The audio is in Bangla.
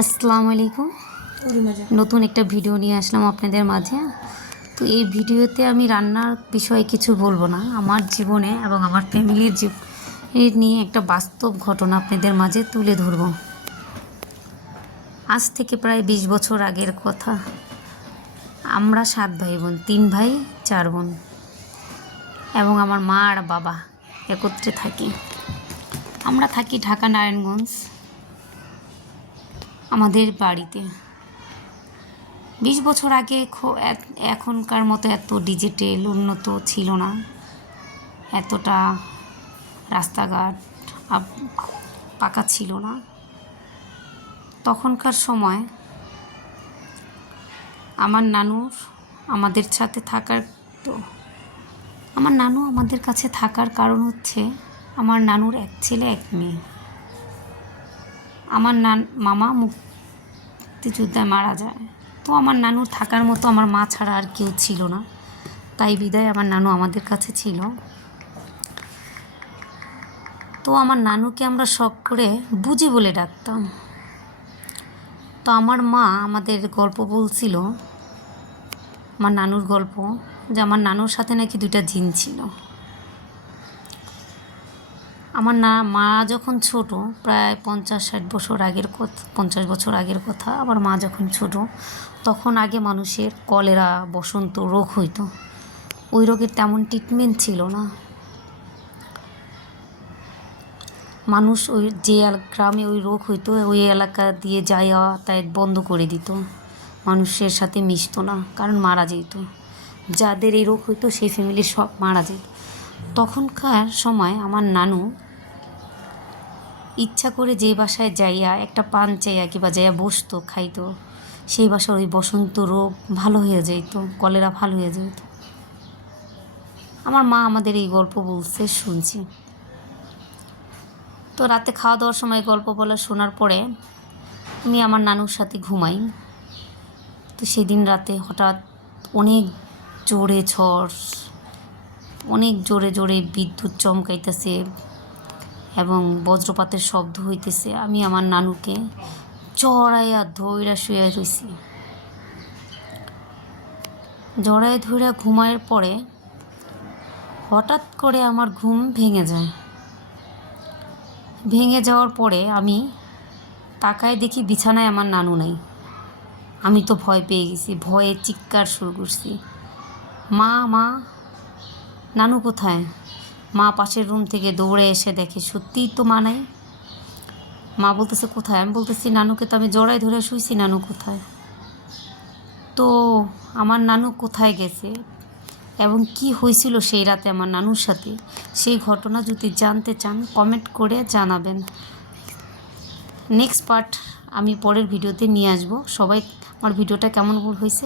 আসসালামু আলাইকুম। নতুন একটা ভিডিও নিয়ে আসলাম আপনাদের মাঝে। তো এই ভিডিওতে আমি রান্নার বিষয়ে কিছু বলবো না, আমার জীবনে এবং আমার ফ্যামিলির নিয়ে একটা বাস্তব ঘটনা আপনাদের মাঝে তুলে ধরব। আজ থেকে প্রায় 20 বছর আগের কথা। আমরা 7 ভাই বোন, 3 ভাই 4 বোন, এবং আমার মা আর বাবা একত্রে থাকি। আমরা থাকি ঢাকা নারায়ণগঞ্জ আমাদের বাড়িতে। 20 বছর আগে এখনকার মতো এত ডিজিটাল উন্নত ছিল না, এতটা রাস্তাঘাট পাকা ছিল না। তখনকার সময় আমার নানুর আমাদের সাথে থাকার আমার নানু আমাদের কাছে থাকার কারণ হচ্ছে আমার নানুর এক ছেলে এক মেয়ে। আমার মামা মুক্তিযুদ্ধে মারা যায়, তো আমার নানুর থাকার মতো আমার মা ছাড়া আর কেউ ছিল না, তাই বিদায় আমার নানু আমাদের কাছে ছিল। তো আমার নানুকে আমরা শখ করে বুঝি বলে ডাকতাম। তো আমার মা আমাদের গল্প বলছিল, আমার নানুর গল্প, যে আমার নানুর সাথে নাকি 2টা জিন ছিল। আমার মা যখন ছোট, প্রায় 50-60 বছর আগের কথা, 50 বছর আগের কথা, আমার মা যখন ছোট, তখন আগে মানুষের কলেরা, বসন্ত রোগ হইতো। ওই রোগের তেমন ট্রিটমেন্ট ছিল না। মানুষ ওই যে গ্রামে ওই রোগ হইতো, ওই এলাকা দিয়ে যাতায়াত বন্ধ করে দিত, মানুষের সাথে মিশতো না, কারণ মারা যেত। যাদের এই রোগ হইতো সেই ফ্যামিলির সব মারা যেত। তখনকার সময় আমার নানু ইচ্ছা করে যে বাসায় যাইয়া একটা পান চাইয়া কিংবা যাইয়া বসতো, খাইতো, সেই বাসার ওই বসন্ত রোগ ভালো হয়ে যেত, কলেরা ভালো হয়ে যেত। আমার মা আমাদের এই গল্প বলছে, শুনছি। তো রাতে খাওয়া দাওয়ার সময় গল্প বলা শোনার পরে আমি আমার নানুর সাথে ঘুমাই। তো সেদিন রাতে হঠাৎ অনেক জোরে ঝড়, অনেক জোরে জোরে বিদ্যুৎ চমকাইতেছে এবং বজ্রপাতের শব্দ হইতেছে। আমি আমার নানুকে জড়াইয়া ধইরা শুয়ে রইছি। জড়ায় ধইরা ঘুমায়ের পরে হঠাৎ করে আমার ঘুম ভেঙে যায়। ভেঙে যাওয়ার পরে আমি তাকায় দেখি বিছানায় আমার নানু নাই। আমি তো ভয় পেয়ে গেছি, ভয়ে চিৎকার শুরু করছি, মা মা, নানু কোথায়? মা পাশের রুম থেকে দৌড়ে এসে দেখে সত্যিই তো মা নাই। মা বলতেছে কোথায়? আমি বলতেছি নানুকে তো আমি জড়ায় ধরে শুইছি, নানু কোথায়? তো আমার নানু কোথায় গেছে এবং কি হয়েছিল সেই রাতে আমার নানুর সাথে, সেই ঘটনা যদি জানতে চান কমেন্ট করে জানাবেন। নেক্সট পার্ট আমি পরের ভিডিওতে নিয়ে আসবো। সবাই আমার ভিডিওটা কেমন হয়েছে